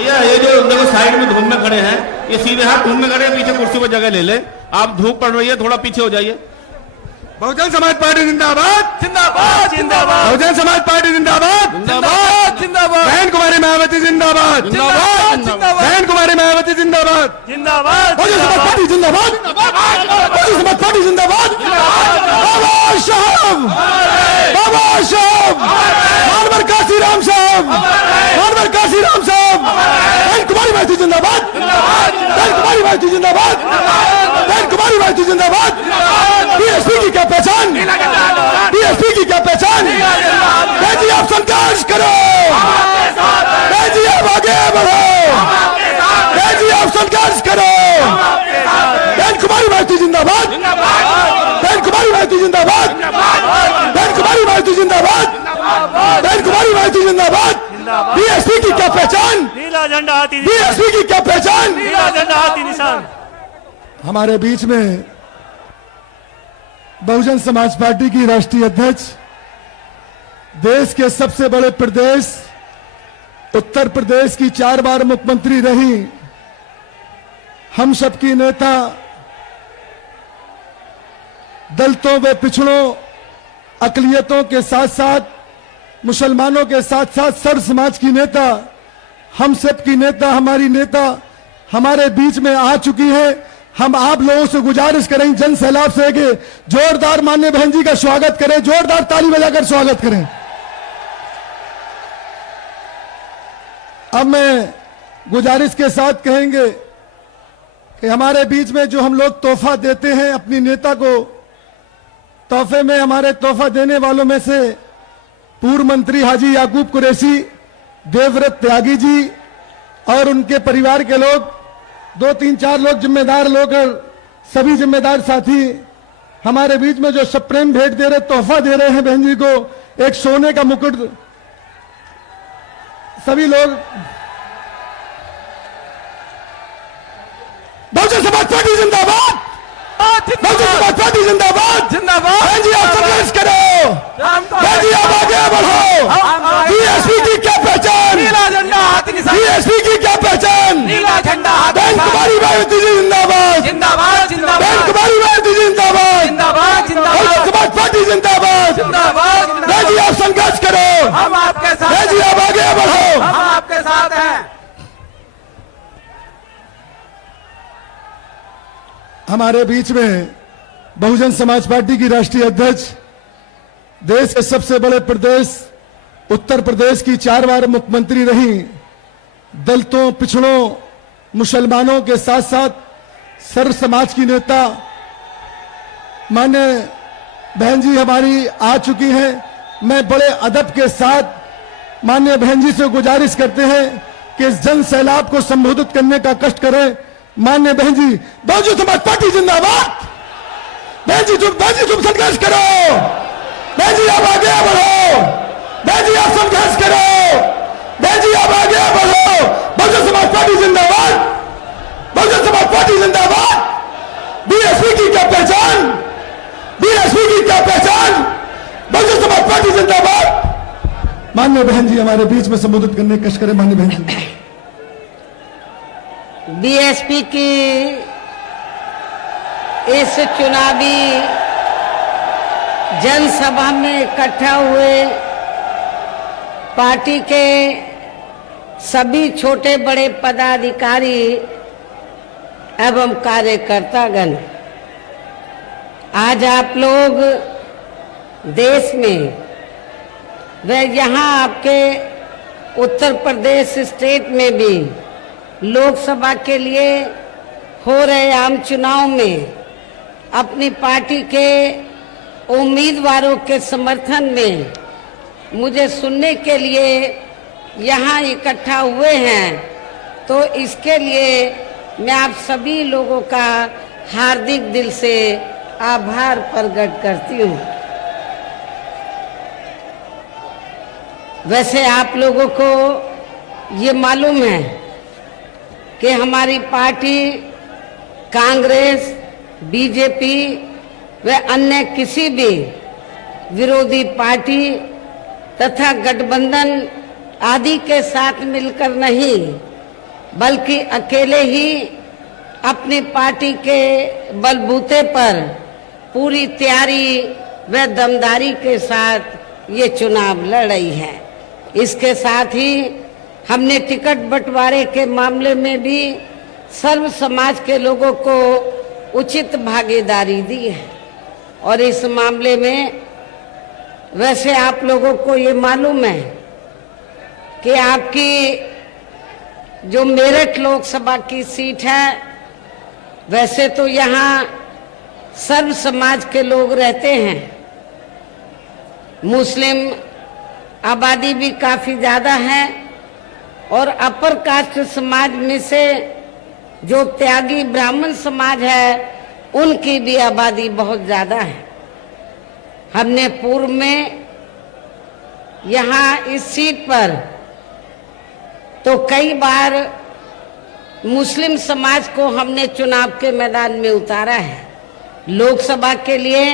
भैया ये जो देखो साइड में धूप में खड़े हैं, ये सीधे हाथ धूप में खड़े हैं, पीछे कुर्सी पर जगह ले ले। आप धूप पड़ रही है, थोड़ा पीछे हो जाइए। बहुजन समाज पार्टी जिंदाबाद जिंदाबाद जिंदाबाद। बहुजन समाज पार्टी जिंदाबाद जिंदाबाद जिंदाबाद। बहन कुमारी मायावती जिंदाबाद जिंदाबाद जिंदाबाद। बहन कुमारी मायावती जिंदाबाद जिंदाबाद बहुजन समाज पार्टी जिंदाबाद बहुजन समाज पार्टी जिंदाबाद। बाबा साहब बाबा साहब मानवर काशीराम साहब मानवर काशीराम साहब बहन कुमारी मायावती जिंदाबाद बहन कुमारी मायावती जिंदाबाद बहन कुमारी मायावती जिंदाबाद। बीएसपी की क्या पहचान बीएसपी की क्या पहचान। जी आप संघर्ष करो जी आप आगे बढ़ो जी आप संघर्ष करो। बहन कुमारी मायावती जिंदाबाद बहन कुमारी मायावती जिंदाबाद बहन कुमारी मायावती जिंदाबाद बहन कुमारी मायावती जिंदाबाद। बीएसपी की क्या पहचान नीला झंडा हाथी बीएसपी की क्या पहचान। नीला झंडा हाथी निशान। हमारे बीच में बहुजन समाज पार्टी की राष्ट्रीय अध्यक्ष, देश के सबसे बड़े प्रदेश उत्तर प्रदेश की 4 बार मुख्यमंत्री रही, हम सबकी नेता, दलितों व पिछड़ों अकलियतों के साथ साथ मुसलमानों के साथ साथ सर्व समाज की नेता, हम सबकी नेता, हमारी नेता हमारे बीच में आ चुकी है। हम आप लोगों से गुजारिश करें जन सैलाब से कि जोरदार माननीय बहन जी का स्वागत करें, जोरदार ताली बजाकर स्वागत करें। अब मैं गुजारिश के साथ कहेंगे कि हमारे बीच में जो हम लोग तोहफा देते हैं अपनी नेता को, तोहफे में हमारे तोहफा देने वालों में से पूर्व मंत्री हाजी याकूब कुरैशी, देवव्रत त्यागी जी और उनके परिवार के लोग, 2-3-4 लोग जिम्मेदार लोग, सभी जिम्मेदार साथी हमारे बीच में जो सब प्रेम भेंट दे रहे, तोहफा दे रहे हैं बहन जी को, एक सोने का मुकुट। सभी लोग बहुजन समाज पार्टी जिंदाबाद बहुजन समाज पार्टी जिंदाबाद जिंदाबाद। बहन जी आप संघर्ष करो बहन जी आप आगे बढ़ो। बीएसपी की क्या पहचान नीला झंडा हाथी निशान। बीएसपी की क्या पहचान। नीला झंडा हाथी बहन कुमारी मायावती जी जिंदाबाद जिंदाबाद जिंदाबाद। बहन कुमारी मायावती जी जिंदाबाद जिंदाबाद जिंदाबाद। बहुजन समाज पार्टी जिंदाबाद जिंदाबाद बहन जी आप संघर्ष करो हम आपके साथ बहन जी आप आगे बढ़ो। हम आपके साथ हैं। हमारे बीच में बहुजन समाज पार्टी की राष्ट्रीय अध्यक्ष, देश के सबसे बड़े प्रदेश उत्तर प्रदेश की 4 बार मुख्यमंत्री रही, दलितों पिछड़ों मुसलमानों के साथ साथ सर्व समाज की नेता माननीय बहन जी हमारी आ चुकी हैं। मैं बड़े अदब के साथ माननीय बहन जी से गुजारिश करते हैं कि इस जन सैलाब को संबोधित करने का कष्ट करें। माननीय बहन जी, बहुजन समाज पार्टी जिंदाबाद। बहन जी तुम संघर्ष करो बहन जी आप आगे बढ़ो बहन जी आप संघर्ष करो बहन जी आप आगे बढ़ो। बहुजन समाज पार्टी जिंदाबाद बहुजन समाज पार्टी जिंदाबाद। बीएसपी की क्या पहचान बीएसपी की क्या पहचान। बहुजन समाज पार्टी जिंदाबाद। माननीय बहन जी हमारे बीच में संबोधित करने का कष्ट करें। माननीय बहन जी, बीएसपी की इस चुनावी जनसभा में इकट्ठा हुए पार्टी के सभी छोटे बड़े पदाधिकारी एवं कार्यकर्तागण, आज आप लोग देश में व यहाँ आपके उत्तर प्रदेश स्टेट में भी लोकसभा के लिए हो रहे आम चुनाव में अपनी पार्टी के उम्मीदवारों के समर्थन में मुझे सुनने के लिए यहाँ इकट्ठा हुए हैं, तो इसके लिए मैं आप सभी लोगों का हार्दिक दिल से आभार प्रकट करती हूँ। वैसे आप लोगों को ये मालूम है कि हमारी पार्टी कांग्रेस, बीजेपी व अन्य किसी भी विरोधी पार्टी तथा गठबंधन आदि के साथ मिलकर नहीं, बल्कि अकेले ही अपनी पार्टी के बलबूते पर पूरी तैयारी व दमदारी के साथ ये चुनाव लड़ रही है। इसके साथ ही हमने टिकट बंटवारे के मामले में भी सर्व समाज के लोगों को उचित भागीदारी दी है। और इस मामले में वैसे आप लोगों को ये मालूम है कि आपकी जो मेरठ लोकसभा की सीट है, वैसे तो यहाँ सर्व समाज के लोग रहते हैं, मुस्लिम आबादी भी काफी ज्यादा है और अपर कास्ट समाज में से जो त्यागी ब्राह्मण समाज है उनकी भी आबादी बहुत ज्यादा है। हमने पूर्व में यहाँ इस सीट पर तो कई बार मुस्लिम समाज को हमने चुनाव के मैदान में उतारा है। लोकसभा के लिए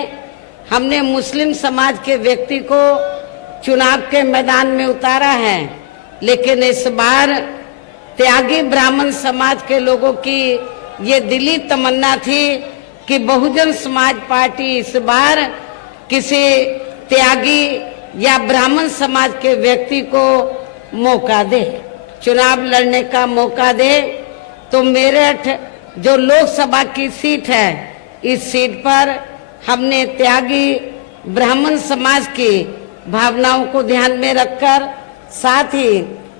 हमने मुस्लिम समाज के व्यक्ति को चुनाव के मैदान में उतारा है, लेकिन इस बार त्यागी ब्राह्मण समाज के लोगों की ये दिली तमन्ना थी कि बहुजन समाज पार्टी इस बार किसी त्यागी या ब्राह्मण समाज के व्यक्ति को मौका दे, चुनाव लड़ने का मौका दे। तो मेरठ जो लोकसभा की सीट है, इस सीट पर हमने त्यागी ब्राह्मण समाज की भावनाओं को ध्यान में रखकर, साथ ही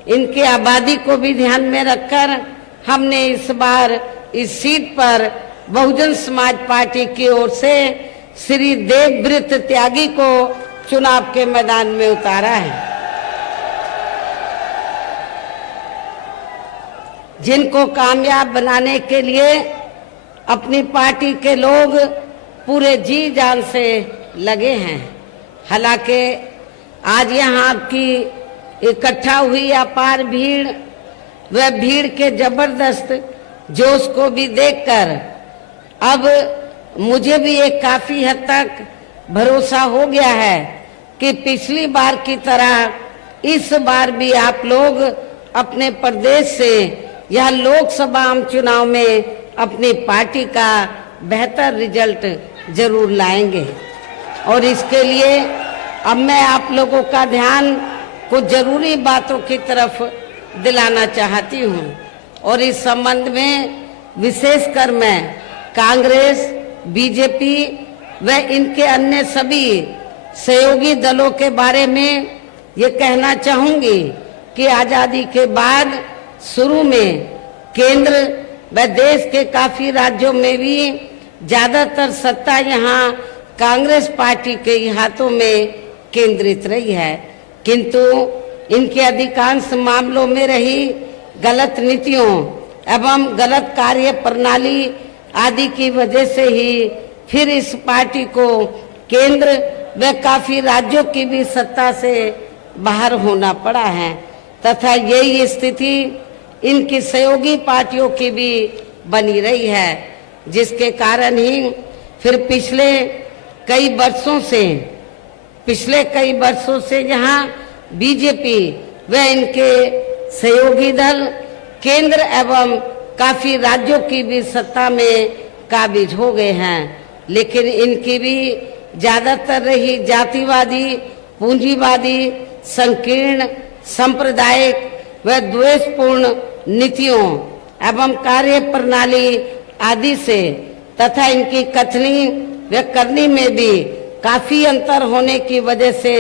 इनकी आबादी को भी ध्यान में रखकर हमने इस बार इस सीट पर बहुजन समाज पार्टी की ओर से श्री देवव्रत त्यागी को चुनाव के मैदान में उतारा है, जिनको कामयाब बनाने के लिए अपनी पार्टी के लोग पूरे जी जान से लगे हैं। हालांकि आज यहाँ आपकी इकट्ठा हुई अपार भीड़, वह भीड़ के जबरदस्त जोश को भी देखकर अब मुझे भी एक काफी हद तक भरोसा हो गया है कि पिछली बार की तरह इस बार भी आप लोग अपने प्रदेश से यह लोकसभा आम चुनाव में अपनी पार्टी का बेहतर रिजल्ट जरूर लाएंगे। और इसके लिए अब मैं आप लोगों का ध्यान कुछ जरूरी बातों की तरफ दिलाना चाहती हूँ और इस संबंध में विशेषकर मैं कांग्रेस, बीजेपी व इनके अन्य सभी सहयोगी दलों के बारे में ये कहना चाहूंगी कि आजादी के बाद शुरू में केंद्र व देश के काफी राज्यों में भी ज्यादातर सत्ता यहाँ कांग्रेस पार्टी के हाथों में केंद्रित रही है, किंतु इनके अधिकांश मामलों में रही गलत नीतियों एवं गलत कार्य प्रणाली आदि की वजह से ही फिर इस पार्टी को केंद्र व काफी राज्यों की भी सत्ता से बाहर होना पड़ा है तथा यही स्थिति इनकी सहयोगी पार्टियों की भी बनी रही है, जिसके कारण ही फिर पिछले कई वर्षों से यहाँ बीजेपी व इनके सहयोगी दल केंद्र एवं काफी राज्यों की भी सत्ता में काबिज हो गए हैं, लेकिन इनकी भी ज्यादातर रही जातिवादी, पूंजीवादी, संकीर्ण, सांप्रदायिक व द्वेषपूर्ण नीतियों एवं कार्य प्रणाली आदि से तथा इनकी कथनी व करनी में भी काफी अंतर होने की वजह से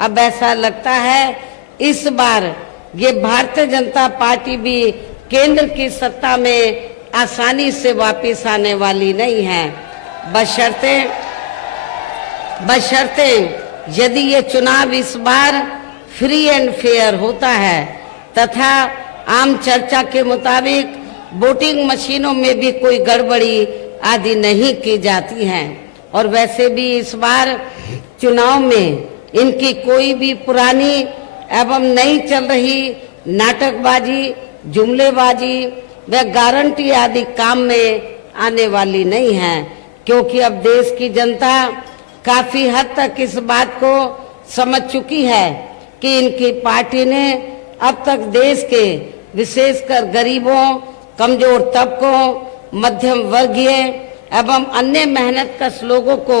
अब ऐसा लगता है इस बार ये भारतीय जनता पार्टी भी केंद्र की सत्ता में आसानी से वापस आने वाली नहीं है, बशर्ते यदि ये चुनाव इस बार फ्री एंड फेयर होता है तथा आम चर्चा के मुताबिक वोटिंग मशीनों में भी कोई गड़बड़ी आदि नहीं की जाती है। और वैसे भी इस बार चुनाव में इनकी कोई भी पुरानी एवं नई चल रही नाटकबाजी, जुमलेबाजी व गारंटी आदि काम में आने वाली नहीं है, क्योंकि अब देश की जनता काफी हद तक इस बात को समझ चुकी है कि इनकी पार्टी ने अब तक देश के विशेषकर गरीबों, कमजोर तबकों, मध्यम वर्गीय एवं अन्य मेहनतकश लोगों को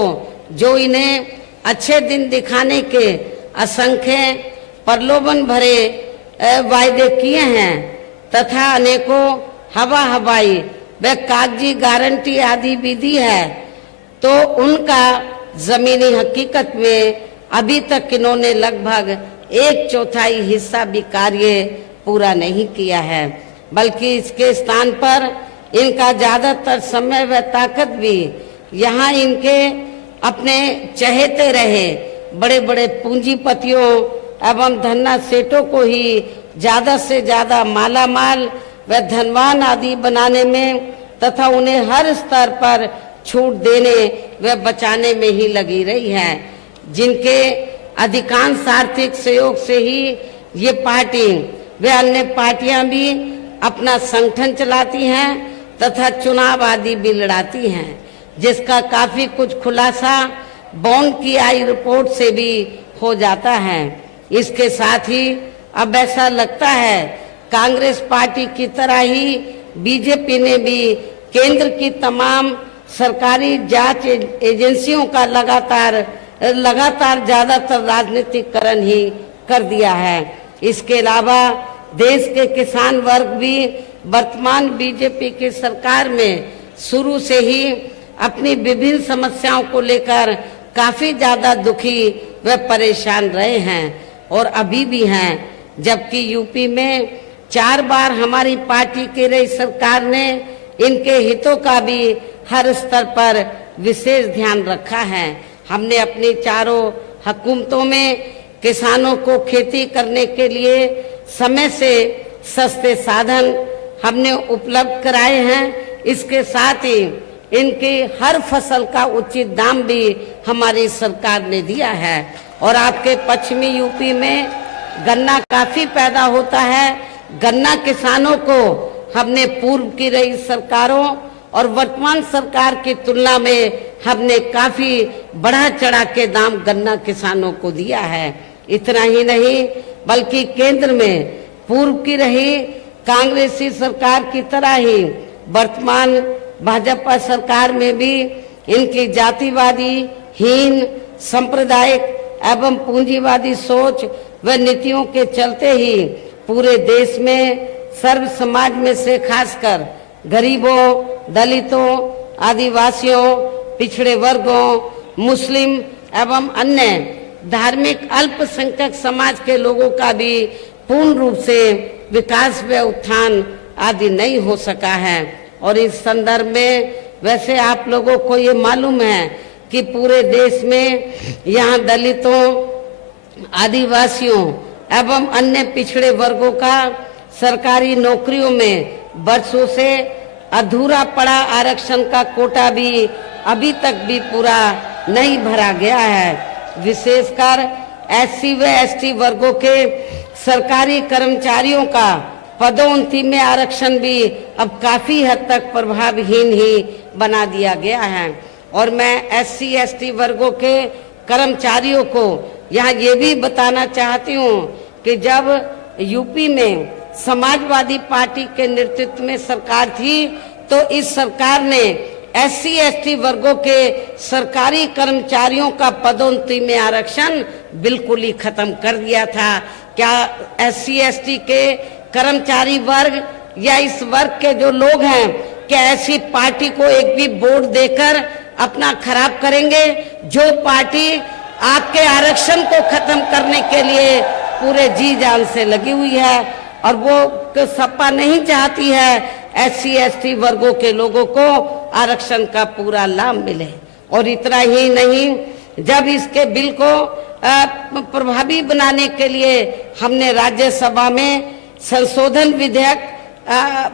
जो इन्हें अच्छे दिन दिखाने के असंख्य प्रलोभन भरे वायदे किए हैं तथा अनेकों हवाई व कागजी गारंटी आदि भी दी है, तो उनका जमीनी हकीकत में अभी तक इन्होंने लगभग 1/4 हिस्सा भी कार्य पूरा नहीं किया है, बल्कि इसके स्थान पर इनका ज्यादातर समय व ताकत भी यहाँ इनके अपने चहेते रहे बड़े बड़े पूंजीपतियों एवं धन्ना सेठों को ही ज्यादा से ज्यादा मालामाल व धनवान आदि बनाने में तथा उन्हें हर स्तर पर छूट देने व बचाने में ही लगी रही है, जिनके अधिकांश आर्थिक सहयोग से ही ये पार्टी व अन्य पार्टियां भी अपना संगठन चलाती हैं तथा चुनाव आदि भी लड़ाती हैं, जिसका काफी कुछ खुलासा बॉन्ड की आई रिपोर्ट से भी हो जाता है। इसके साथ ही अब ऐसा लगता है कांग्रेस पार्टी की तरह ही बीजेपी ने भी केंद्र की तमाम सरकारी जांच एजेंसियों का लगातार ज्यादातर राजनीतिकरण ही कर दिया है। इसके अलावा देश के किसान वर्ग भी वर्तमान बीजेपी की सरकार में शुरू से ही अपनी विभिन्न समस्याओं को लेकर काफी ज्यादा दुखी व परेशान रहे हैं और अभी भी हैं, जबकि यूपी में 4 बार हमारी पार्टी की रही सरकार ने इनके हितों का भी हर स्तर पर विशेष ध्यान रखा है। हमने अपनी चारों हुकूमतों में किसानों को खेती करने के लिए समय से सस्ते साधन हमने उपलब्ध कराए हैं। इसके साथ ही इनकी हर फसल का उचित दाम भी हमारी सरकार ने दिया है और आपके पश्चिमी यूपी में गन्ना काफी पैदा होता है। गन्ना किसानों को हमने पूर्व की रही सरकारों और वर्तमान सरकार की तुलना में हमने काफी बढ़ा चढ़ा के दाम गन्ना किसानों को दिया है। इतना ही नहीं बल्कि केंद्र में पूर्व की रही कांग्रेसी सरकार की तरह ही वर्तमान भाजपा सरकार में भी इनकी जातिवादी, हीन, सांप्रदायिक एवं पूंजीवादी सोच व नीतियों के चलते ही पूरे देश में सर्व समाज में से खासकर गरीबों, दलितों, आदिवासियों, पिछड़े वर्गों, मुस्लिम एवं अन्य धार्मिक अल्पसंख्यक समाज के लोगों का भी पूर्ण रूप से विकास व उत्थान आदि नहीं हो सका है। और इस संदर्भ में वैसे आप लोगों को ये मालूम है कि पूरे देश में यहाँ दलितों, आदिवासियों एवं अन्य पिछड़े वर्गों का सरकारी नौकरियों में वर्षों से अधूरा पड़ा आरक्षण का कोटा भी अभी तक भी पूरा नहीं भरा गया है। विशेषकर एससी व एसटी वर्गों के सरकारी कर्मचारियों का पदोन्नति में आरक्षण भी अब काफी हद तक प्रभावहीन ही बना दिया गया है। और मैं एससी एसटी वर्गों के कर्मचारियों को यहाँ ये भी बताना चाहती हूँ कि जब यूपी में समाजवादी पार्टी के नेतृत्व में सरकार थी तो इस सरकार ने एससी एसटी वर्गों के सरकारी कर्मचारियों का पदोन्नति में आरक्षण बिल्कुल ही खत्म कर दिया था। क्या एससी एसटी के कर्मचारी वर्ग या इस वर्ग के जो लोग हैं क्या ऐसी पार्टी को एक भी वोट देकर अपना खराब करेंगे? जो पार्टी आपके आरक्षण को खत्म करने के लिए पूरे जी जान से लगी हुई है और वो सपा नहीं चाहती है एससी एसटी वर्गों के लोगों को आरक्षण का पूरा लाभ मिले। और इतना ही नहीं, जब इसके बिल को प्रभावी बनाने के लिए हमने राज्यसभा में संशोधन विधेयक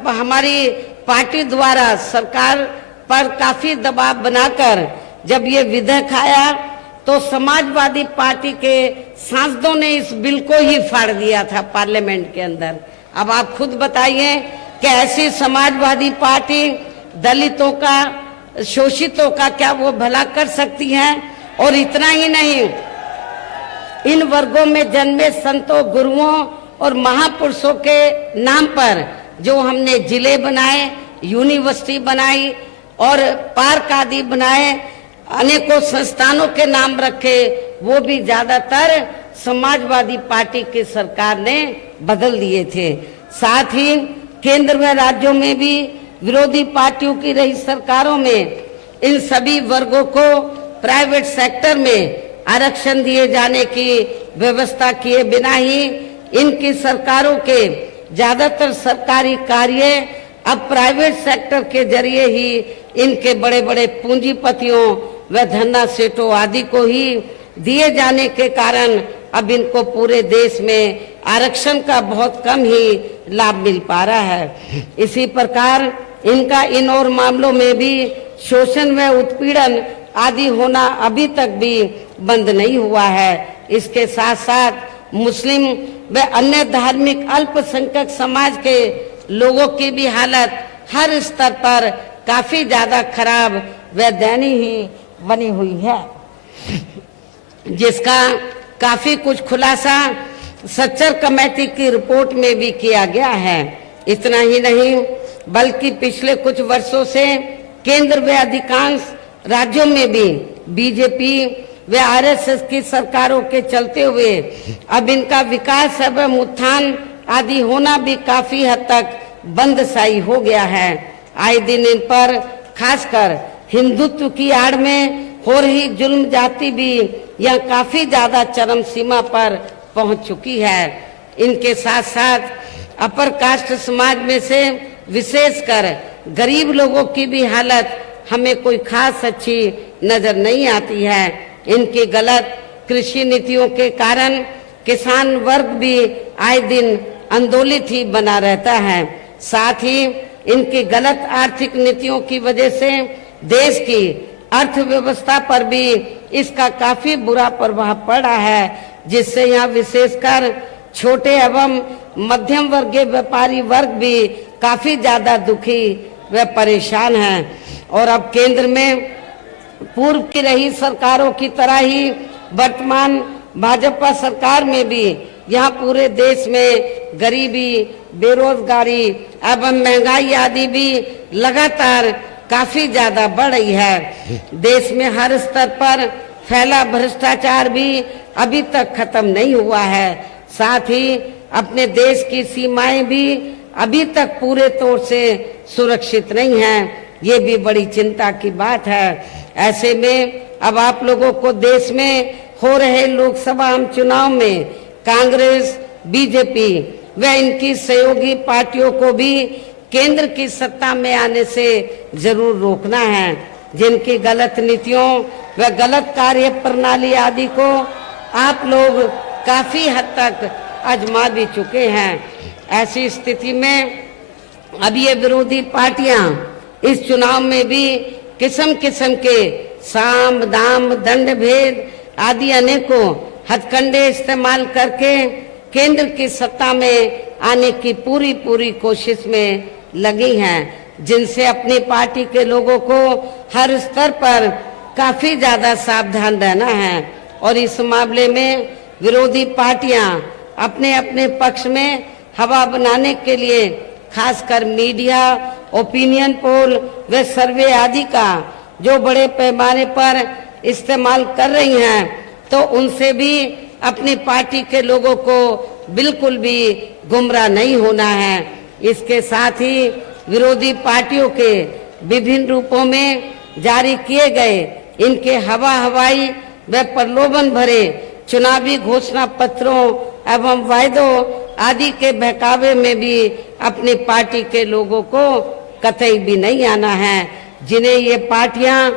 हमारी पार्टी द्वारा सरकार पर काफी दबाव बनाकर जब ये विधेयक आया तो समाजवादी पार्टी के सांसदों ने इस बिल को ही फाड़ दिया था पार्लियामेंट के अंदर। अब आप खुद बताइए कि ऐसी समाजवादी पार्टी दलितों का, शोषितों का क्या वो भला कर सकती है? और इतना ही नहीं, इन वर्गों में जन्मे संतों, गुरुओं और महापुरुषों के नाम पर जो हमने जिले बनाए, यूनिवर्सिटी बनाई और पार्क आदि बनाए, अनेकों संस्थानों के नाम रखे, वो भी ज्यादातर समाजवादी पार्टी की सरकार ने बदल दिए थे। साथ ही केंद्र व राज्यों में भी विरोधी पार्टियों की रही सरकारों में इन सभी वर्गों को प्राइवेट सेक्टर में आरक्षण दिए जाने की व्यवस्था किए बिना ही इनकी सरकारों के ज्यादातर सरकारी कार्य अब प्राइवेट सेक्टर के जरिए ही इनके बड़े बड़े पूंजीपतियों व धन्ना सेठों आदि को ही दिए जाने के कारण अब इनको पूरे देश में आरक्षण का बहुत कम ही लाभ मिल पा रहा है। इसी प्रकार इनका इन और मामलों में भी शोषण व उत्पीड़न आदि होना अभी तक भी बंद नहीं हुआ है। इसके साथ साथ मुस्लिम व अन्य धार्मिक अल्पसंख्यक समाज के लोगों की भी हालत हर स्तर पर काफी ज्यादा खराब व दयनीय ही बनी हुई है, जिसका काफी कुछ खुलासा सच्चर कमेटी की रिपोर्ट में भी किया गया है। इतना ही नहीं बल्कि पिछले कुछ वर्षों से केंद्र व अधिकांश राज्यों में भी बीजेपी व आरएसएस की सरकारों के चलते हुए अब इनका विकास एवं उत्थान आदि होना भी काफी हद तक बंदसाई हो गया है। आए दिन इन पर खासकर हिंदुत्व की आड़ में हो रही जुल्म जाति भी यह काफी ज्यादा चरम सीमा पर पहुंच चुकी है। इनके साथ साथ अपर कास्ट समाज में से विशेषकर गरीब लोगों की भी हालत हमें कोई खास अच्छी नजर नहीं आती है। इनकी गलत कृषि नीतियों के कारण किसान वर्ग भी आए दिन आंदोलित ही बना रहता है। साथ ही इनकी गलत आर्थिक नीतियों की वजह से देश की अर्थव्यवस्था पर भी इसका काफी बुरा प्रभाव पड़ा है, जिससे यहाँ विशेषकर छोटे एवं मध्यम वर्गीय व्यापारी वर्ग भी काफी ज्यादा दुखी व परेशान हैं। और अब केंद्र में पूर्व की रही सरकारों की तरह ही वर्तमान भाजपा सरकार में भी यहाँ पूरे देश में गरीबी, बेरोजगारी एवं महंगाई आदि भी लगातार काफी ज्यादा बढ़ रही है। देश में हर स्तर पर फैला भ्रष्टाचार भी अभी तक खत्म नहीं हुआ है। साथ ही अपने देश की सीमाएं भी अभी तक पूरे तौर से सुरक्षित नहीं हैं। ये भी बड़ी चिंता की बात है। ऐसे में अब आप लोगों को देश में हो रहे लोकसभा आम चुनाव में कांग्रेस, बीजेपी व इनकी सहयोगी पार्टियों को भी केंद्र की सत्ता में आने से जरूर रोकना है। जिनकी गलत नीतियों व गलत कार्य प्रणाली आदि को आप लोग काफी हद तक आजमा भी चुके हैं। ऐसी स्थिति में अब ये विरोधी पार्टियां इस चुनाव में भी किस्म किस्म के साम दाम दंड भेद आदि अनेकों हथकंडे इस्तेमाल करके केंद्र की सत्ता में आने की पूरी कोशिश में लगी हैं, जिनसे अपनी पार्टी के लोगों को हर स्तर पर काफी ज्यादा सावधान रहना है। और इस मामले में विरोधी पार्टियां अपने अपने पक्ष में हवा बनाने के लिए खासकर मीडिया, ओपिनियन पोल व सर्वे आदि का जो बड़े पैमाने पर इस्तेमाल कर रही हैं, तो उनसे भी अपनी पार्टी के लोगों को बिल्कुल भी गुमराह नहीं होना है। इसके साथ ही विरोधी पार्टियों के विभिन्न रूपों में जारी किए गए इनके हवाई व प्रलोभन भरे चुनावी घोषणा पत्रों एवं वायदों आदि के बहकावे में भी अपनी पार्टी के लोगों को कतई भी नहीं आना है, जिन्हें ये पार्टियां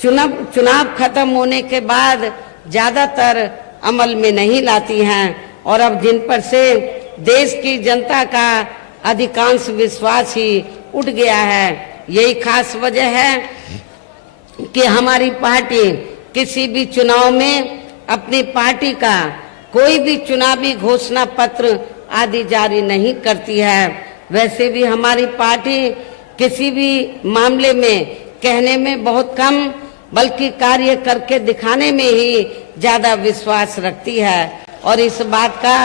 चुनाव खत्म होने के बाद ज्यादातर अमल में नहीं लाती हैं और अब जिन पर से देश की जनता का अधिकांश विश्वास ही उठ गया है। यही खास वजह है कि हमारी पार्टी किसी भी चुनाव में अपनी पार्टी का कोई भी चुनावी घोषणा पत्र आदि जारी नहीं करती है। वैसे भी हमारी पार्टी किसी भी मामले में कहने में बहुत कम बल्कि कार्य करके दिखाने में ही ज्यादा विश्वास रखती है। और इस बात का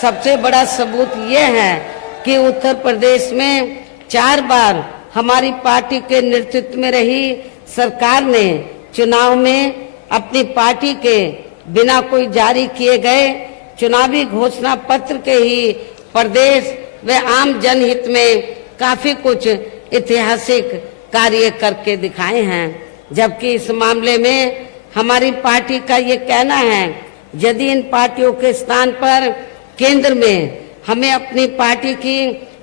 सबसे बड़ा सबूत ये है कि उत्तर प्रदेश में 4 बार हमारी पार्टी के नेतृत्व में रही सरकार ने चुनाव में अपनी पार्टी के बिना कोई जारी किए गए चुनावी घोषणा पत्र के ही प्रदेश व आम जनहित में काफी कुछ ऐतिहासिक कार्य करके दिखाए हैं। जबकि इस मामले में हमारी पार्टी का ये कहना है, यदि इन पार्टियों के स्थान पर केंद्र में हमें अपनी पार्टी की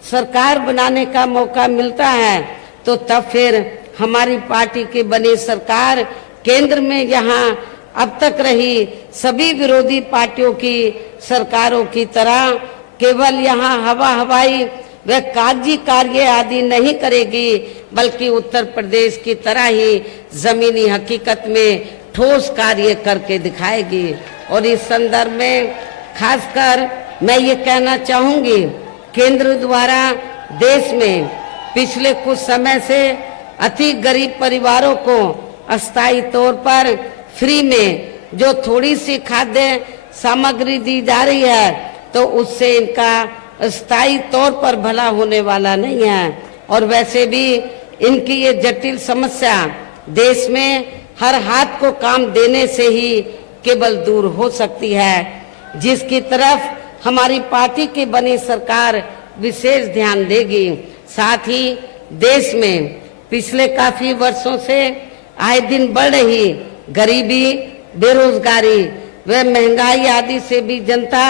सरकार बनाने का मौका मिलता है तो तब फिर हमारी पार्टी की बनी सरकार केंद्र में यहाँ अब तक रही सभी विरोधी पार्टियों की सरकारों की तरह केवल यहाँ हवाई व कागजी कार्य आदि नहीं करेगी, बल्कि उत्तर प्रदेश की तरह ही जमीनी हकीकत में ठोस कार्य करके दिखाएगी। और इस संदर्भ में खासकर मैं ये कहना चाहूंगी, केंद्र द्वारा देश में पिछले कुछ समय से अति गरीब परिवारों को अस्थायी तौर पर फ्री में जो थोड़ी सी खाद्य सामग्री दी जा रही है तो उससे इनका स्थायी तौर पर भला होने वाला नहीं है। और वैसे भी इनकी ये जटिल समस्या देश में हर हाथ को काम देने से ही केवल दूर हो सकती है, जिसकी तरफ हमारी पार्टी की बनी सरकार विशेष ध्यान देगी। साथ ही देश में पिछले काफी वर्षों से आए दिन बढ़ रही गरीबी, बेरोजगारी व महंगाई आदि से भी जनता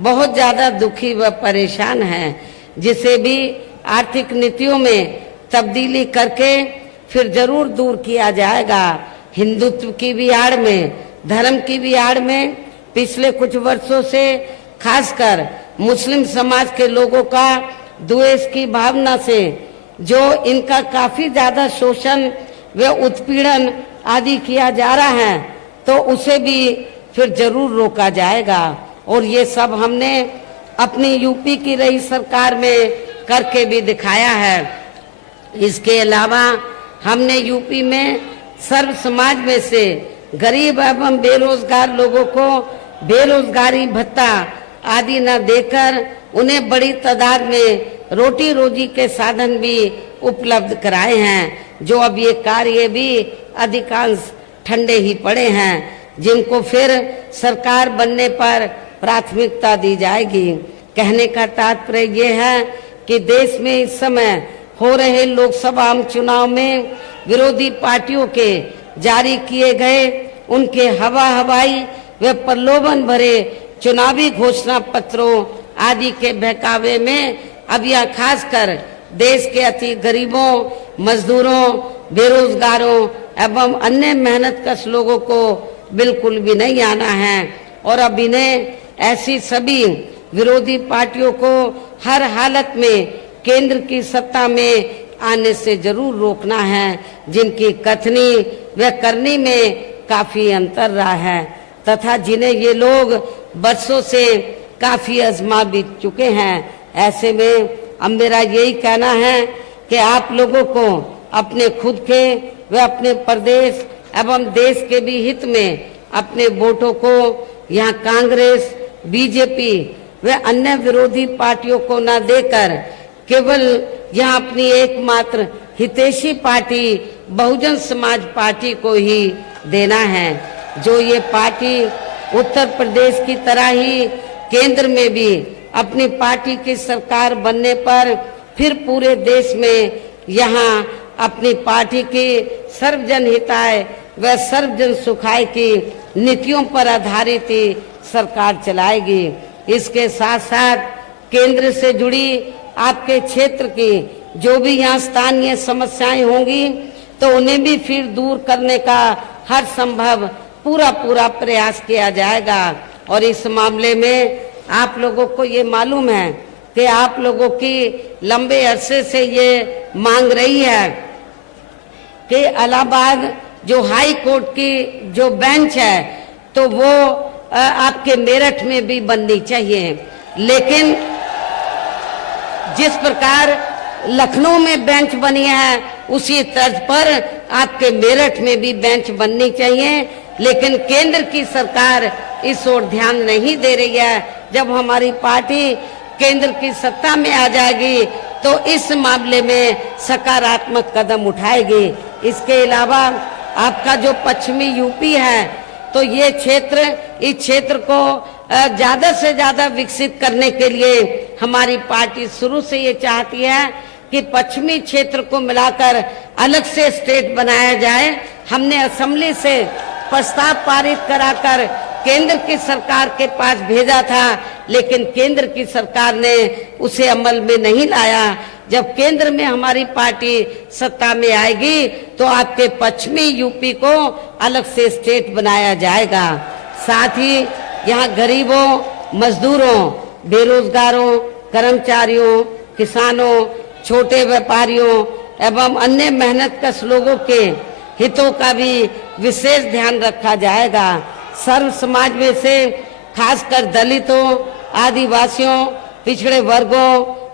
बहुत ज्यादा दुखी व परेशान है, जिसे भी आर्थिक नीतियों में तब्दीली करके फिर जरूर दूर किया जाएगा। हिंदुत्व की भी आड़ में, धर्म की भी आड़ में पिछले कुछ वर्षों से खासकर मुस्लिम समाज के लोगों का द्वेष की भावना से जो इनका काफी ज्यादा शोषण व उत्पीड़न आदि किया जा रहा है तो उसे भी फिर जरूर रोका जाएगा। और ये सब हमने अपनी यूपी की रही सरकार में करके भी दिखाया है। इसके अलावा हमने यूपी में सर्व समाज में से गरीब एवं बेरोजगार लोगों को बेरोजगारी भत्ता आदि न देकर उन्हें बड़ी तादाद में रोटी रोजी के साधन भी उपलब्ध कराए हैं, जो अब ये कार्य भी अधिकांश ठंडे ही पड़े हैं, जिनको फिर सरकार बनने पर प्राथमिकता दी जाएगी। कहने का तात्पर्य ये है कि देश में इस समय हो रहे लोकसभा आम चुनाव में विरोधी पार्टियों के जारी किए गए उनके हवाई व प्रलोभन भरे चुनावी घोषणा पत्रों आदि के बहकावे में अब यह खासकर देश के अति गरीबों, मजदूरों, बेरोजगारों एवं अन्य मेहनतकश लोगों को बिल्कुल भी नहीं आना है। और अब इन्हें ऐसी सभी विरोधी पार्टियों को हर हालत में केंद्र की सत्ता में आने से जरूर रोकना है, जिनकी कथनी व करनी में काफी अंतर रहा है तथा जिन्हें ये लोग बरसों से काफी आजमा भी चुके हैं। ऐसे में अब मेरा यही कहना है कि आप लोगों को अपने खुद के व अपने प्रदेश एवं देश के भी हित में अपने वोटों को यहाँ कांग्रेस, बीजेपी व अन्य विरोधी पार्टियों को न देकर केवल यहाँ अपनी एकमात्र हितैषी पार्टी बहुजन समाज पार्टी को ही देना है, जो ये पार्टी उत्तर प्रदेश की तरह ही केंद्र में भी अपनी पार्टी की सरकार बनने पर फिर पूरे देश में यहाँ अपनी पार्टी की सर्वजन हिताय व सर्वजन सुखाय की नीतियों पर आधारित ही सरकार चलाएगी। इसके साथ साथ केंद्र से जुड़ी आपके क्षेत्र की जो भी यहाँ स्थानीय समस्याएं होंगी तो उन्हें भी फिर दूर करने का हर संभव पूरा प्रयास किया जाएगा। और इस मामले में आप लोगों को ये मालूम है कि आप लोगों की लंबे अरसे से ये मांग रही है कि इलाहाबाद जो हाई कोर्ट की जो बेंच है तो वो आपके मेरठ में भी बननी चाहिए। लेकिन जिस प्रकार लखनऊ में बेंच बनी है उसी तर्ज पर आपके मेरठ में भी बेंच बननी चाहिए, लेकिन केंद्र की सरकार इस ओर ध्यान नहीं दे रही है। जब हमारी पार्टी केंद्र की सत्ता में आ जाएगी तो इस मामले में सकारात्मक कदम उठाएगी। इसके अलावा आपका जो पश्चिमी यूपी है तो ये क्षेत्र, इस क्षेत्र को ज्यादा से ज्यादा विकसित करने के लिए हमारी पार्टी शुरू से ये चाहती है कि पश्चिमी क्षेत्र को मिलाकर अलग से स्टेट बनाया जाए। हमने असेंबली से प्रस्ताव पारित कराकर केंद्र की सरकार के पास भेजा था, लेकिन केंद्र की सरकार ने उसे अमल में नहीं लाया। जब केंद्र में हमारी पार्टी सत्ता में आएगी तो आपके पश्चिमी यूपी को अलग से स्टेट बनाया जाएगा। साथ ही यहाँ गरीबों, मजदूरों, बेरोजगारों, कर्मचारियों, किसानों, छोटे व्यापारियों एवं अन्य मेहनतकश लोगों के हितों का भी विशेष ध्यान रखा जाएगा। सर्व समाज में से खासकर दलितों, आदिवासियों, पिछड़े वर्गों,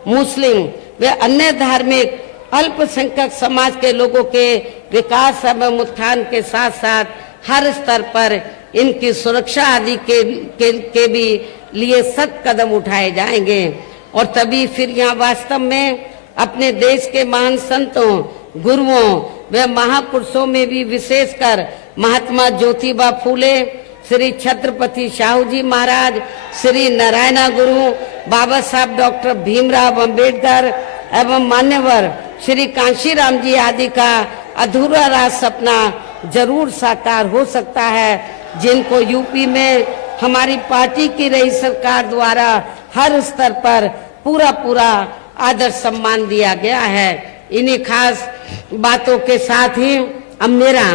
मुस्लिम व अन्य धार्मिक अल्पसंख्यक समाज के लोगों के विकास एवं उत्थान के साथ साथ हर स्तर पर इनकी सुरक्षा आदि के भी लिए सख्त कदम उठाए जाएंगे। और तभी फिर यहाँ वास्तव में अपने देश के महान संतों, गुरुओं व महापुरुषों में भी विशेषकर महात्मा ज्योतिबा फूले, श्री छत्रपति शाहू जी महाराज, श्री नारायणा गुरु, बाबा साहब डॉक्टर भीमराव अंबेडकर एवं मान्यवर श्री कांशीराम जी आदि का अधूरा राज सपना जरूर साकार हो सकता है, जिनको यूपी में हमारी पार्टी की रही सरकार द्वारा हर स्तर पर पूरा आदर सम्मान दिया गया है। इन्हीं खास बातों के साथ ही अब मेरा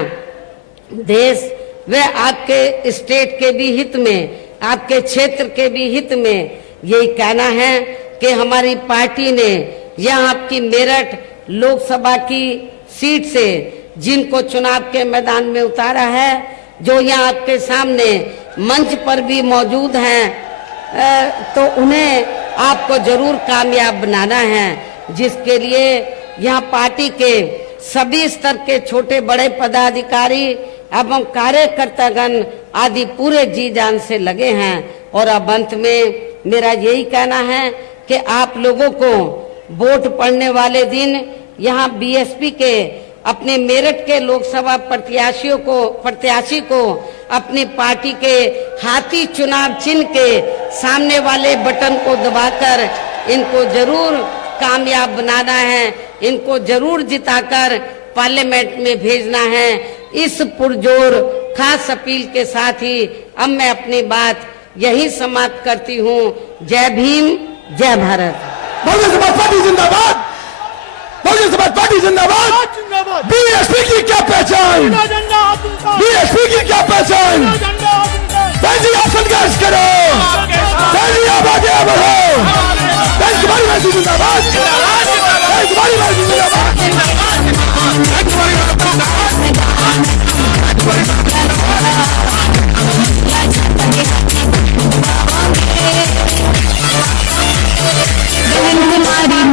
देश व आपके स्टेट के भी हित में, आपके क्षेत्र के भी हित में यही कहना है कि हमारी पार्टी ने यहाँ आपकी मेरठ लोकसभा की सीट से जिनको चुनाव के मैदान में उतारा है, जो यहाँ आपके सामने मंच पर भी मौजूद हैं, तो उन्हें आपको जरूर कामयाब बनाना है, जिसके लिए यहाँ पार्टी के सभी स्तर के छोटे बड़े पदाधिकारी एवं कार्यकर्तागण आदि पूरे जी जान से लगे हैं। और अब अंत में मेरा यही कहना है कि आप लोगों को वोट पड़ने वाले दिन यहाँ बीएसपी के अपने मेरठ के लोकसभा प्रत्याशी को अपनी पार्टी के हाथी चुनाव चिन्ह के सामने वाले बटन को दबाकर इनको जरूर कामयाब बनाना है, इनको जरूर जिताकर पार्लियामेंट में भेजना है। इस पुरजोर खास अपील के साथ ही अब मैं अपनी बात यही समाप्त करती हूँ। जय भीम, जय भारत। बहुजन समाज पार्टी जिंदाबाद, बहुजन समाज पार्टी जिंदाबाद। बीएसपी की क्या पहचान, बीएसपी की क्या पहचान। जी आप संघर्ष करो, जी आप आगे बढ़ो, तुम्हारी मर्जी जिंदाबाद, तुम्हारी मर्जी जिंदाबाद। तुम्हारी